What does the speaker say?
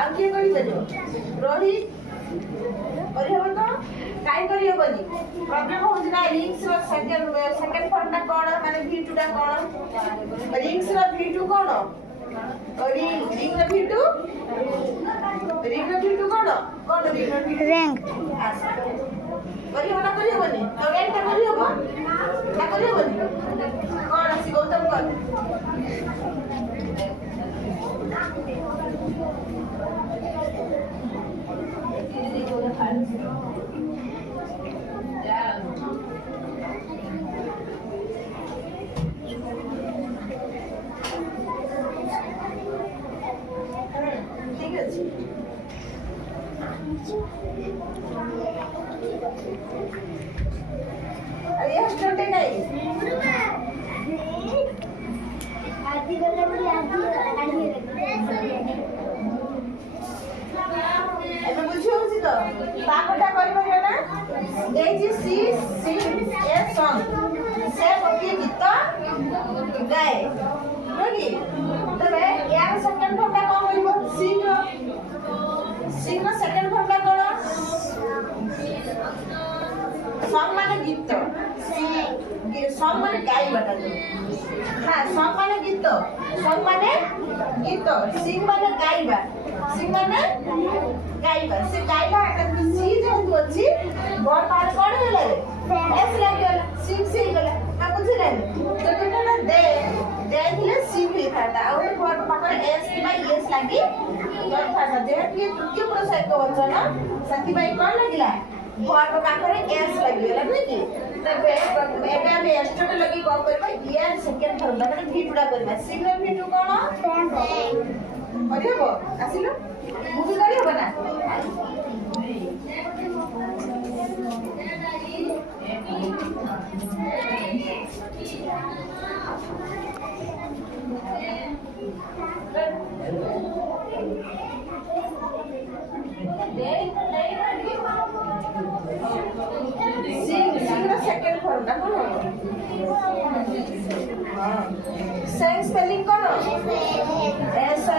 ଆଉ କିଏ କରିପାରିବ? ରୋହିତ କରିହେବ ତ? କାହିଁ କରିହେବନି? ପ୍ରୋବ୍ଲେମ ହଉଛି ନା ରିଙ୍ଗସର ସେକେଣ୍ଡ ଫର୍ମଟା କ'ଣ ମାନେ V2ଟା କ'ଣ? ରିଙ୍ଗସର V2 କ'ଣ? ରିଙ୍ଗର V2 କ'ଣ? କ'ଣ ରିଙ୍ଗର V2? ring କରିହେବ ନା କରିହେବନି? ତ ଏଇଟା କରିହେବ ନା କରିହେବନି? କ'ଣ ଅଛି ଗୌତମ କର? ঠিক আছে আর এই হাসটাতে নাই ଏବେ ବୁଝି ହଉଛି ତ? ପାଠଟା କରିପାରିବ ନା? ଏଇ ଯେ ସି ଏ ସଙ୍ଗ ସେ ଗୋଟିଏ ଗୀତ ଗାଏ ନୁହେଁ କି? ତେବେ ୟାର ସେକେଣ୍ଡ ଫର୍ମଟା କ'ଣ କରିବ? ସିର ସେକେଣ୍ଡ ଫର୍ମଟା କ'ଣ? ସଙ୍ଗ ମାନେ ଗୀତ, ସଙ୍ଗ ମାନେ ଗାଇବାଟା ନା, ସଙ୍ଗ ମାନେ ଗୀତ, ସଙ୍ଗ ମାନେ ଗୀତ, ସିଂ ମାନେ ଗାଇବା, ସିଂ ମାନେ ଗାଇବା, ସେ ଗାଇବା ସି ଯେହେତୁ ଅଛି ବଡ ପାଠ କ'ଣ ହେଲା ରେ? ଏସ୍ ଲାଗିଗଲା, ସିଂ ସି ହେଇଗଲା, ନା ବୁଝିଲାନି? ତ ଯେତେବେଳେ ଦେ ଥିଲେ ସି ହେଇଥାନ୍ତା, ଆଉ ବଡ ପାଖରେ ଏସ୍ କିମ୍ବା ଇଏସ୍ ଲାଗି କରିଥାନ୍ତା। ଯେହେତୁ ଇଏ ତୃତୀୟ ପୁରୁଷ ଏକବଚନ ସେଥିପାଇଁ କ'ଣ ଲାଗିଲା? ବଡ ପାଖରେ ଏସ୍ ଲାଗିଗଲା ନୁହେଁ କି? ତେବେ ଏବେ ଆମେ ଏକ୍ସଟ୍ରାଟା ଲଗେଇ କ'ଣ କରିବା? ଇଆର ସେକେଣ୍ଡ ଫର୍ମଟା ମାନେ V2ଟା କରିବା। ସିର V2 କ'ଣ କରିହେବ? ଆସିଲ ମୁଁ ବି କରିହେବ ନା? सेकंड फॉर्म ना कौन सेंस स्पेलिंग कौन? S A